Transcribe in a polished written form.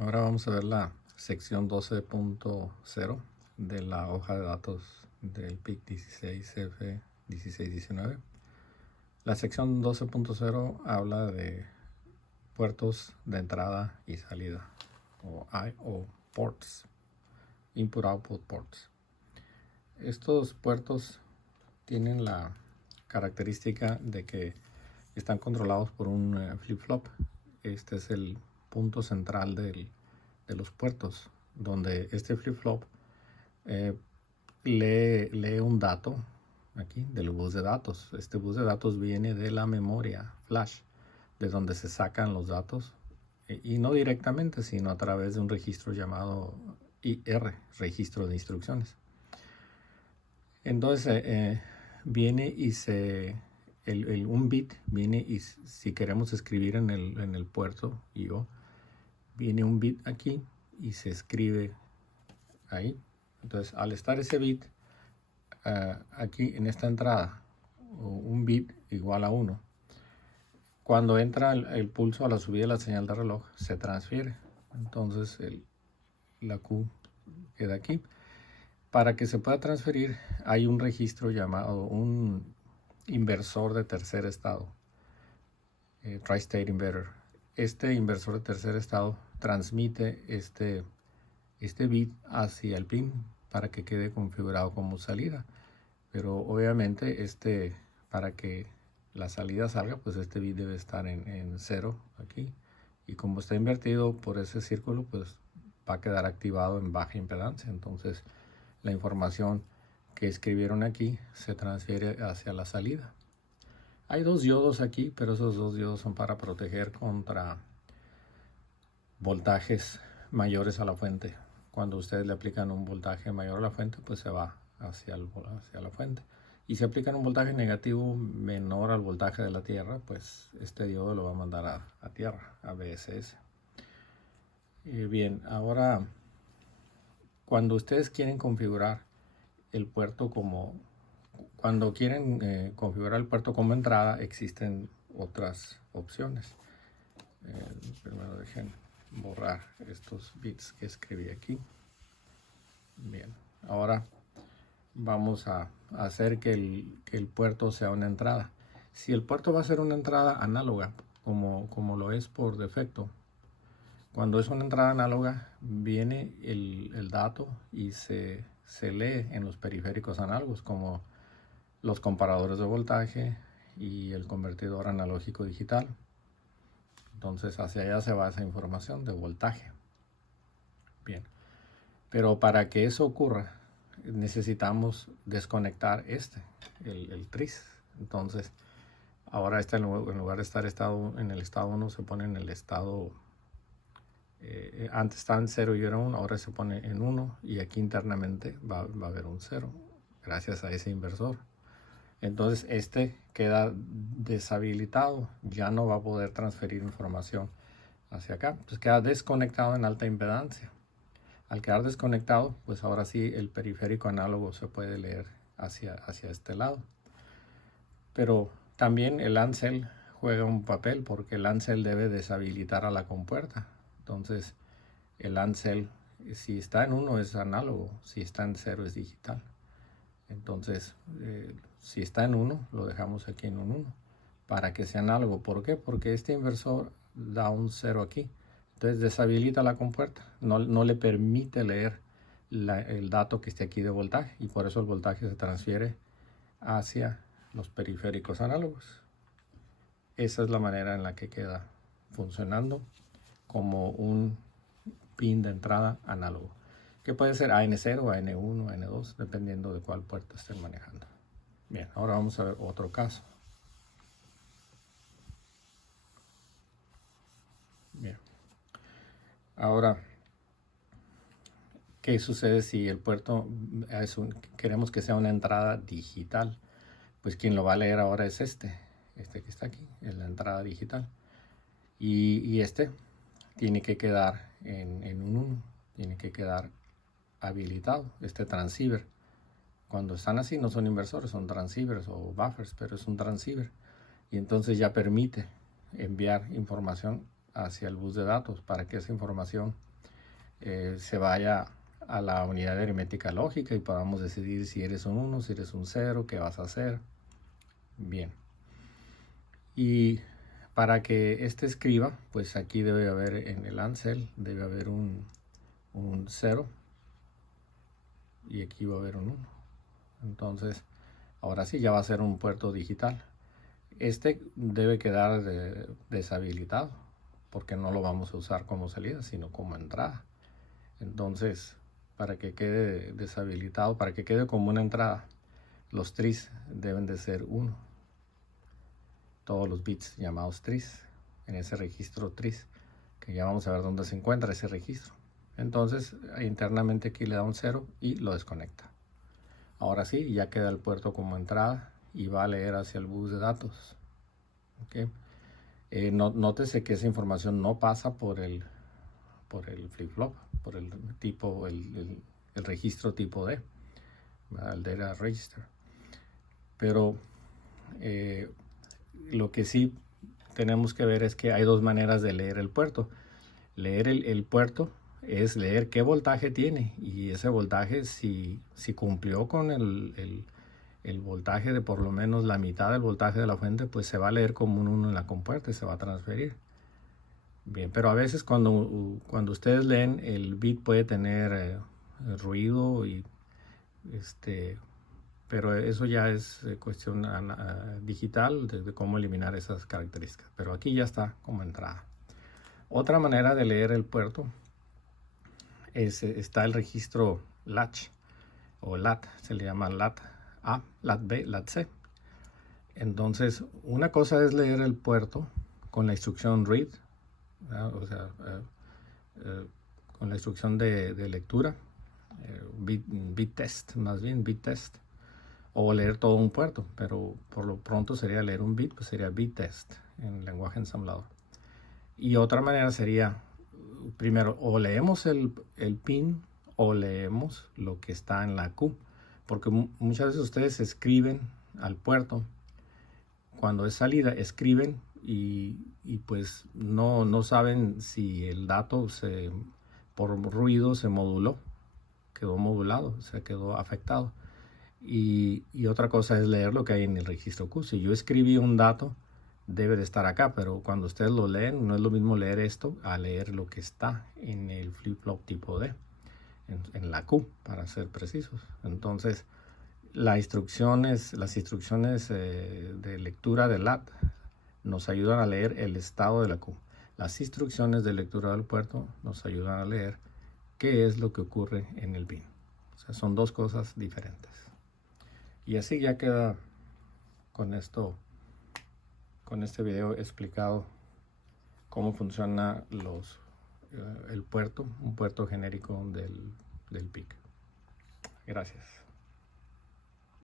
Ahora vamos a ver la sección 12.0 de la hoja de datos del PIC 16F1619. La sección 12.0 habla de puertos de entrada y salida, o I/O ports, input-output ports. Estos puertos tienen la característica de que están controlados por un flip-flop. Este es el punto central de los puertos, donde este flip-flop lee un dato aquí del bus de datos. Este bus de datos viene de la memoria flash, de donde se sacan los datos, y no directamente, sino a través de un registro llamado IR, registro de instrucciones. Entonces viene y un bit viene, y si queremos escribir en el puerto IO, viene un bit aquí y se escribe ahí. Entonces, al estar ese bit aquí en esta entrada, un bit igual a 1, cuando entra el pulso a la subida de la señal de reloj, se transfiere. Entonces la Q queda aquí. Para que se pueda transferir, hay un registro llamado un inversor de tercer estado, Tri-State Inverter. Este inversor de tercer estado transmite este bit hacia el pin para que quede configurado como salida. Pero obviamente para que la salida salga, pues este bit debe estar en 0 aquí. Y como está invertido por ese círculo, pues va a quedar activado en baja impedancia. Entonces la información que escribieron aquí se transfiere hacia la salida. Hay dos diodos aquí, pero esos dos diodos son para proteger contra voltajes mayores a la fuente. Cuando ustedes le aplican un voltaje mayor a la fuente, pues se va hacia la fuente. Y si aplican un voltaje negativo menor al voltaje de la tierra, pues este diodo lo va a mandar a tierra, a VSS. Bien, ahora cuando ustedes quieren configurar el puerto cuando quieren configurar el puerto como entrada, existen otras opciones. Primero dejen borrar estos bits que escribí aquí. Bien, ahora vamos a hacer que el puerto sea una entrada. Si el puerto va a ser una entrada análoga, como lo es por defecto, cuando es una entrada análoga, viene el dato y se lee en los periféricos análogos, como los comparadores de voltaje y el convertidor analógico digital. Entonces hacia allá se va esa información de voltaje. Bien, pero para que eso ocurra, necesitamos desconectar el tris. Entonces ahora en lugar de estar en el estado 1, se pone en el estado antes estaba en 0 y era 1, ahora se pone en 1, y aquí internamente va a haber un 0 gracias a ese inversor. Entonces queda deshabilitado, ya no va a poder transferir información hacia acá. Entonces queda desconectado en alta impedancia. Al quedar desconectado, pues ahora sí el periférico análogo se puede leer hacia este lado. Pero también el ANCEL juega un papel, porque el ANCEL debe deshabilitar a la compuerta. Entonces el ANCEL, si está en 1 es análogo, si está en 0 es digital. Entonces si está en 1, lo dejamos aquí en un 1 para que sea análogo. ¿Por qué? Porque este inversor da un 0 aquí. Entonces deshabilita la compuerta, no le permite leer el dato que esté aquí de voltaje, y por eso el voltaje se transfiere hacia los periféricos análogos. Esa es la manera en la que queda funcionando como un pin de entrada análogo, que puede ser AN0, AN1, AN2, dependiendo de cuál puerto estén manejando. Bien, ahora vamos a ver otro caso. Bien, ahora, ¿qué sucede si el puerto queremos que sea una entrada digital? Pues quien lo va a leer ahora es este que está aquí, es la entrada digital. Y tiene que quedar en un 1, tiene que quedar habilitado, este transceiver. Cuando están así no son inversores, son transceivers o buffers, pero es un transceiver. Y entonces ya permite enviar información hacia el bus de datos para que esa información se vaya a la unidad de aritmética lógica y podamos decidir si eres un 1, si eres un 0, qué vas a hacer. Bien. Y para que este escriba, pues aquí debe haber en el AND debe haber un 0 y aquí va a haber un 1. Entonces, ahora sí ya va a ser un puerto digital. Este debe quedar deshabilitado porque no lo vamos a usar como salida, sino como entrada. Entonces, para que quede deshabilitado, para que quede como una entrada, los tris deben de ser 1. Todos los bits llamados tris, en ese registro tris, que ya vamos a ver dónde se encuentra ese registro. Entonces, internamente aquí le da un 0 y lo desconecta. Ahora sí, ya queda el puerto como entrada y va a leer hacia el bus de datos. ¿Okay? Nótese que esa información no pasa por el flip-flop, por el tipo, el registro tipo D, el data register. Pero lo que sí tenemos que ver es que hay dos maneras de leer el puerto. Leer el puerto es leer qué voltaje tiene, y ese voltaje, si cumplió con el voltaje de por lo menos la mitad del voltaje de la fuente, pues se va a leer como un 1 en la compuerta y se va a transferir. Bien, pero a veces cuando ustedes leen, el bit puede tener ruido y pero eso ya es cuestión digital de cómo eliminar esas características. Pero aquí ya está como entrada. Otra manera de leer el puerto está el registro latch o lat, se le llama lat A, lat B, lat C. Entonces, una cosa es leer el puerto con la instrucción read, o sea, con la instrucción de lectura, bit test, más bien bit test, o leer todo un puerto, pero por lo pronto sería leer un bit, pues sería bit test en lenguaje ensamblador. Y otra manera sería, primero, o leemos el pin o leemos lo que está en la Q, porque muchas veces ustedes escriben al puerto, cuando es salida, escriben y pues no saben si el dato por ruido se moduló, quedó modulado, o sea, quedó afectado. Y otra cosa es leer lo que hay en el registro Q. Si yo escribí un dato, debe de estar acá, pero cuando ustedes lo leen, no es lo mismo leer esto a leer lo que está en el flip-flop tipo D, en la Q, para ser precisos. Entonces, las instrucciones de lectura del LAT nos ayudan a leer el estado de la Q. Las instrucciones de lectura del puerto nos ayudan a leer qué es lo que ocurre en el bin. O sea, son dos cosas diferentes. Y así ya queda con esto, con este video explicado cómo funciona el puerto, un puerto genérico del PIC. Gracias.